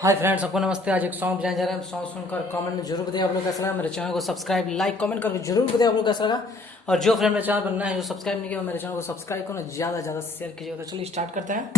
Hi friends, सबको नमस्ते। आज एक सॉन्ग बजाने जा रहे हैं। सॉन्ग सुनकर कमेंट में जरूर बताइए आप लोग कैसा लगा। मेरे चैनल को सब्सक्राइब, लाइक, कमेंट करके जरूर बताइए आप लोग कैसा लगा। और जो फ्रेंड मेरे चैनल पर नए हैं, जो सब्सक्राइब नहीं किया, मेरे चैनल को सब्सक्राइब करो, ज़्यादा से ज़्यादा शेयर कीजिएगा। तो चलिए स्टार्ट करते हैं।